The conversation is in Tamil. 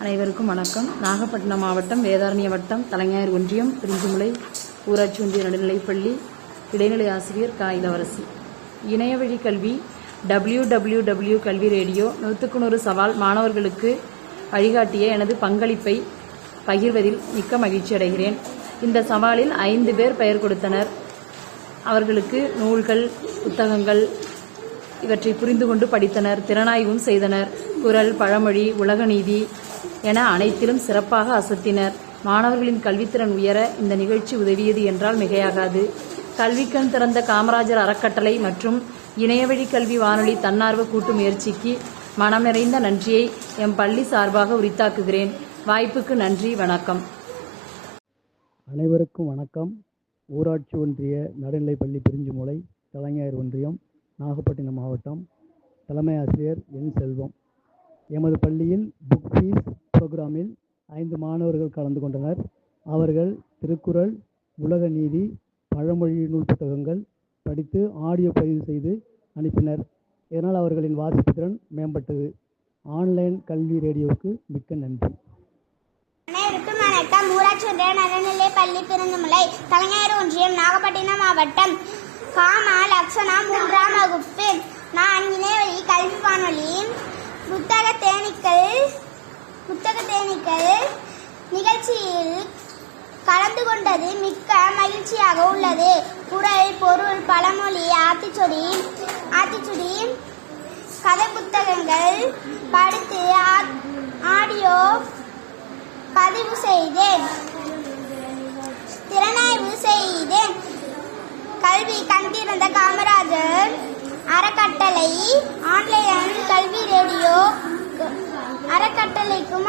அனைவருக்கும் வணக்கம். நாகப்பட்டினம் மாவட்டம் வேதாரண்ய வட்டம் தலைஞாயிறு ஒன்றியம் பிரிஞ்சுமுலை ஊராட்சி ஒன்றிய நடுநிலைப்பள்ளி இடைநிலை ஆசிரியர் கா. இளவரசி. இணையவழி கல்வி www கல்வி ரேடியோ 100க்கு 100 சவால் மாணவர்களுக்கு வழிகாட்டிய எனது பங்களிப்பை பகிர்வதில் மிக்க மகிழ்ச்சி அடைகிறேன். இந்த சவாலில் 5 பேர் பெயர் கொடுத்தனர். அவர்களுக்கு நூல்கள், புத்தகங்கள் இவற்றை புரிந்து கொண்டு படித்தனர், திறனாய்வும் செய்தனர். குறள், பழமொழி, உலக நீதி என அனைத்திலும் சிறப்பாக அசத்தினர். மாணவர்களின் கல்வித்திறன் உயர இந்த நிகழ்ச்சி உதவியது என்றால் மிகையாகாது. கல்விக்கண் திறந்த காமராஜர் அறக்கட்டளை மற்றும் இணையவழி கல்வி வானொலி தன்னார்வ கூட்டு முயற்சிக்கு மனம் நிறைந்த நன்றியை எம் பள்ளி சார்பாக உரித்தாக்குகிறேன். வாய்ப்புக்கு நன்றி. வணக்கம். அனைவருக்கும் வணக்கம். ஊராட்சி ஒன்றிய நடுநிலைப்பள்ளி பிரிஞ்சுமுலை தலைஞாயிறு ஒன்றியம் நாகப்பட்டினம் மாவட்டம் தலைமை ஆசிரியர் என். செல்வம். எமது பள்ளியில் புக் ஃபீஸ் புரோகிராமில் 5 மாணவர்கள் கலந்து கொண்டனர். அவர்கள் திருக்குறள், உலக நீதி, பழமொழி நூல் புத்தகங்கள் படித்து ஆடியோ பதிவு செய்து அனுப்பினர். இதனால் அவர்களின் வாசிப்பு திறன் மேம்பட்டது. ஆன்லைன் கல்வி ரேடியோவுக்கு மிக்க நன்றி. அனைவருக்கும் வணக்கம். ஊராட்சி ஒன்றிய நடுநிலைப்பள்ளி பிரிஞ்சுமுலை தலைஞாயிறு ஒன்றியம் நாகப்பட்டினம் மாவட்டம் காமா லக்ஷனா 3ஆம் வகுப்பு. நான் இணையவழி கல்வி வானொலியின் புத்தக தேனீக்கள் நிகழ்ச்சியில் கலந்து கொண்டது மிக்க மகிழ்ச்சியாக உள்ளது. குறள், பொருள், பழமொழி, ஆத்திச்சுடி கதை புத்தகங்கள் படித்து ஆடியோ பதிவு செய்தேன், திறனாய்வு செய்தேன். கல்வி கண் திறந்த காமராஜர் அறக்கட்டளை ஆன்லைன் கல்வி ரேடியோ அறக்கட்டளைக்கும்